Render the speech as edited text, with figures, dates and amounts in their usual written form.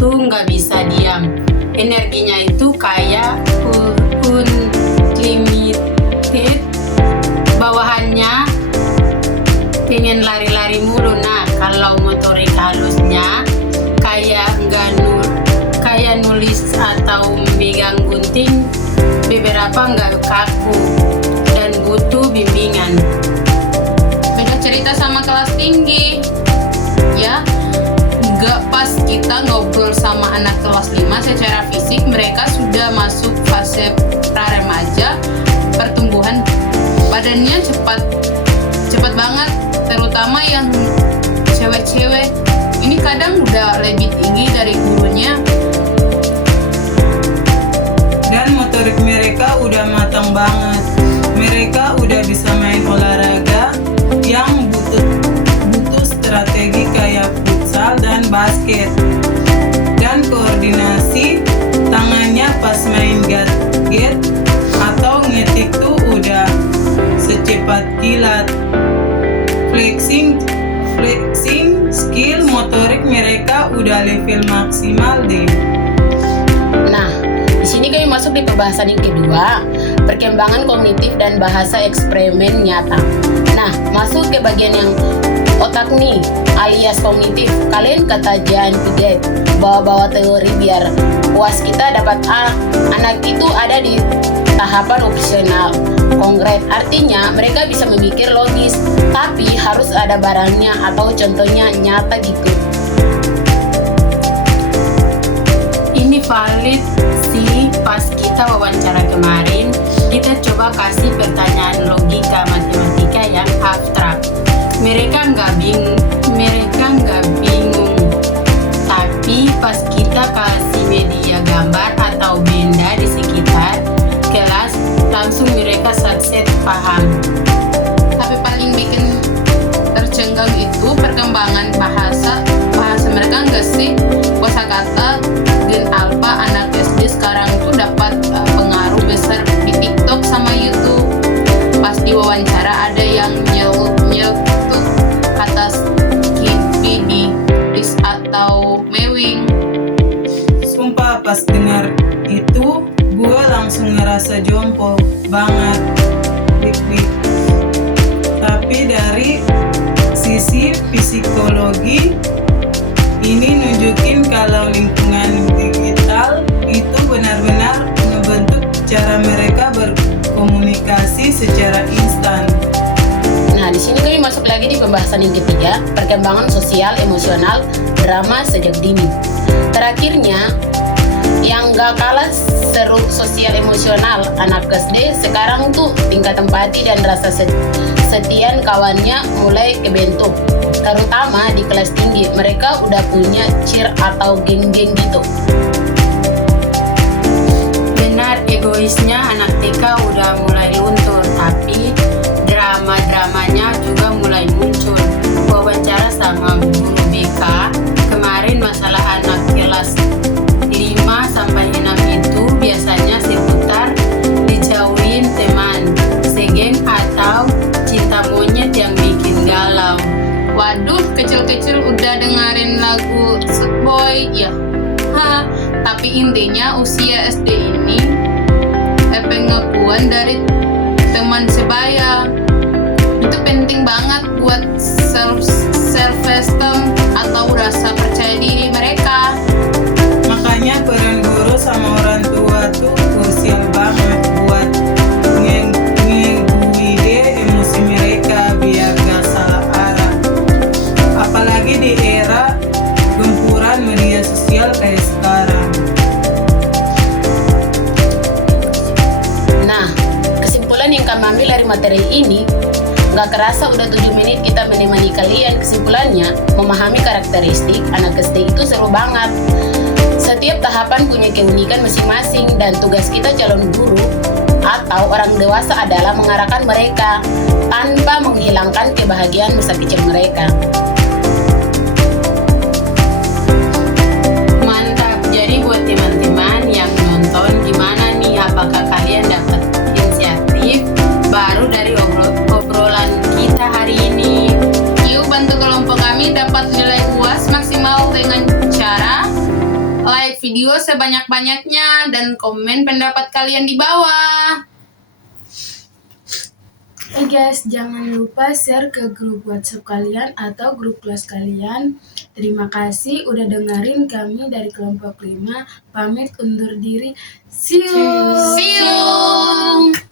itu nggak bisa diam. Energinya itu kayak unlimited. Bawahannya pengen lari-lari mulu. Nah, kalau motorik halusnya kayak nulis atau memegang gunting, beberapa nggak kaku dan butuh bimbingan. Beda cerita sama kelas tinggi, ya. Nggak pas kita ngobrol sama anak kelas 5 secara fisik, mereka sudah masuk fase pra-remaja, pertumbuhan badannya cepat banget, terutama yang cewek-cewek. Ini kadang udah lebih tinggi dari gurunya. Dan motorik mereka udah matang banget. Mereka udah bisa main olahraga yang butuh strategi kayak futsal dan basket. Dan koordinasi tangannya pas main gadget atau ngetik tuh udah secepat kilat. Flexing skill motorik mereka udah level maksimal deh. Nah, di sini kami masuk di pembahasan yang kedua, perkembangan kognitif dan bahasa eksperimen nyata. Nah, masuk ke bagian yang otak nih, alias kognitif. Kalian ketagihan Piaget, bawa-bawa teori biar puas kita dapat A. Anak itu ada di tahapan opsional konkret, artinya mereka bisa memikir logis, tapi harus ada barangnya atau contohnya nyata gitu. Ini valid sih. Pas kita wawancara kemarin, kita coba kasih pertanyaan logika matematika yang abstrak. Mereka nggak bingung. Tapi pas kita kasih media gambar atau benda di sekitar kelas, langsung mereka set paham. Tapi paling bikin tercengang itu perkembangan bahasa mereka nggak sih? Kosakata Gen Alpha anak SD sekarang tuh dapat pengaruh besar di TikTok sama YouTube. Pas diwawancara ada yang nyel tuh kata skippy di list atau mewing. Sumpah pas dengar itu gue langsung ngerasa jompo banget. Tapi dari sisi psikologi ini nunjukin kalau lingkungan digital itu benar-benar ngebentuk cara mereka berkomunikasi secara instan. Nah, di sini kami masuk lagi di pembahasan yang ketiga, perkembangan sosial emosional drama sejak dini. Terakhirnya, yang gak kalah seru sosial emosional anak SD sekarang tuh tingkat empati dan rasa setian kawannya mulai kebentuk. Terutama di kelas tinggi, mereka udah punya cheer atau geng-geng gitu. Benar, egoisnya anak TK udah mulai luntur, tapi drama-dramanya juga mulai muncul. Wawancara sama guru BK kemarin, masalah anak kelas 5-6 itu biasanya seputar dijauhin teman, segeng atau cinta monyet yang bikin galau. Waduh, kecil-kecil udah dengerin lagu Sad Boy ya. Tapi intinya usia SD ini pengakuan dari teman sebaya itu penting banget buat self-esteem atau rasa percaya diri mereka. Makanya peran guru sama orang tua tuh krusial banget buat ngeguide emosi mereka biar gak salah arah. Apalagi di era gempuran media sosial kayak sekarang. Nah, kesimpulan yang kami ambil dari materi ini, gak kerasa udah 7 menit kita menemani kalian. Kesimpulannya, memahami karakteristik anak SD itu seru banget. Setiap tahapan punya keunikan masing-masing dan tugas kita calon guru atau orang dewasa adalah mengarahkan mereka tanpa menghilangkan kebahagiaan masa kecil mereka. Mantap. Jadi buat teman-teman yang nonton, gimana nih? Apakah kalian dapat inisiatif baru dari obrolan kita hari ini? Yuk bantu kelompok kami dapat nilai UAS maksimal dengan cara sebanyak-banyaknya dan komen pendapat kalian di bawah. Guys, jangan lupa share ke grup WhatsApp kalian atau grup kelas kalian. Terima kasih udah dengerin kami dari kelompok 5. Pamit undur diri. See you. See you.